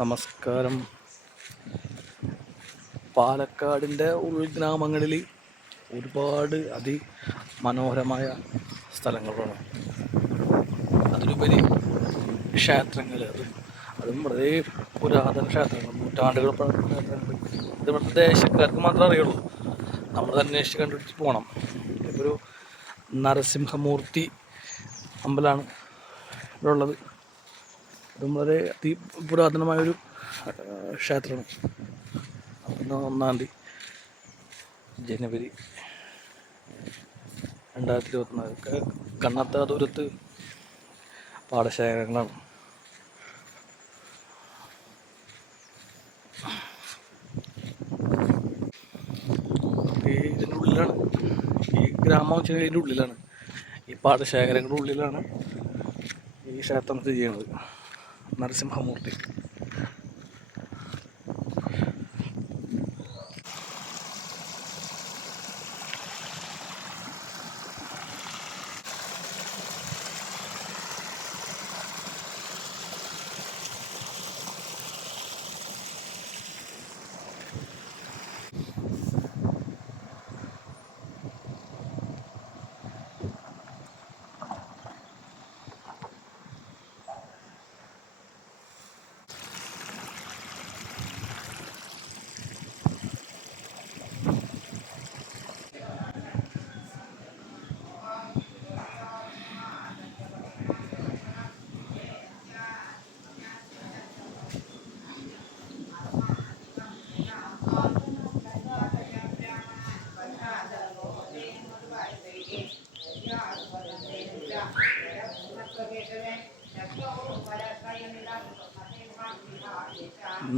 നമസ്കാരം. പാലക്കാടിൻ്റെ ഉൾഗ്രാമങ്ങളിൽ ഒരുപാട് അതിമനോഹരമായ സ്ഥലങ്ങളാണ്. അതിലുപരി ക്ഷേത്രങ്ങൾ, അതും വളരെ പുരാതന ക്ഷേത്രങ്ങൾ, നൂറ്റാണ്ടുകൾ പഴക്കമുള്ള ക്ഷേത്രങ്ങൾ. ഇത് ഇവിടുത്തെ ദേശക്കാർക്ക് മാത്രമേ അറിയുള്ളൂ. നമ്മൾ അന്വേഷിച്ച് കണ്ടുപിടിച്ച് പോകണം. ഒരു നരസിംഹമൂർത്തി അമ്പലമാണ് ഇവിടെ ഉള്ളത്. അതും വളരെ അതിപുരാതനമായൊരു ക്ഷേത്രമാണ്. 1 ജനുവരി 2024 കണ്ണത്ത ദൂരത്ത് പാടശേഖരങ്ങളാണ്. ഇതിൻ്റെ ഉള്ളിലാണ് ഈ ഗ്രാമം വെച്ചാൽ, ഇതിൻ്റെ ഉള്ളിലാണ് ഈ പാടശേഖരങ്ങളുടെ ഉള്ളിലാണ് ഈ ക്ഷേത്രം സ്ഥിതി ചെയ്യുന്നത്. നരസിംഹമൂർത്തി.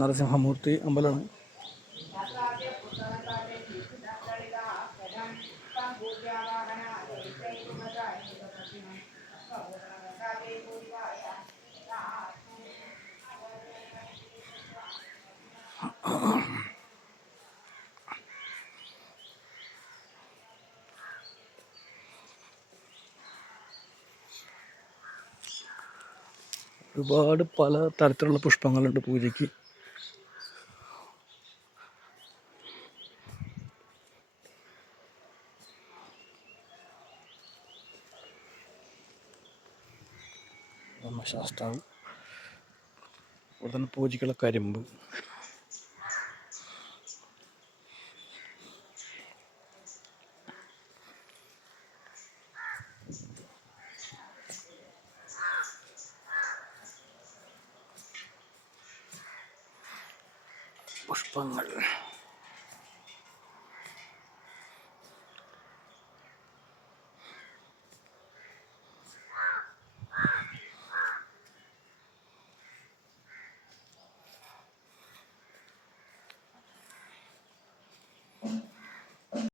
നരസിംഹമൂർത്തി അമ്പലമാണ്. ഒരുപാട് പല തരത്തിലുള്ള പുഷ്പങ്ങളുണ്ട് പൂജയ്ക്ക്. ബ്രഹ്മശാസ്ത്രാവ്, ഇവിടെ തന്നെ പൂജയ്ക്കുള്ള കരിമ്പ്, പുഷ്പങ്ങൾ.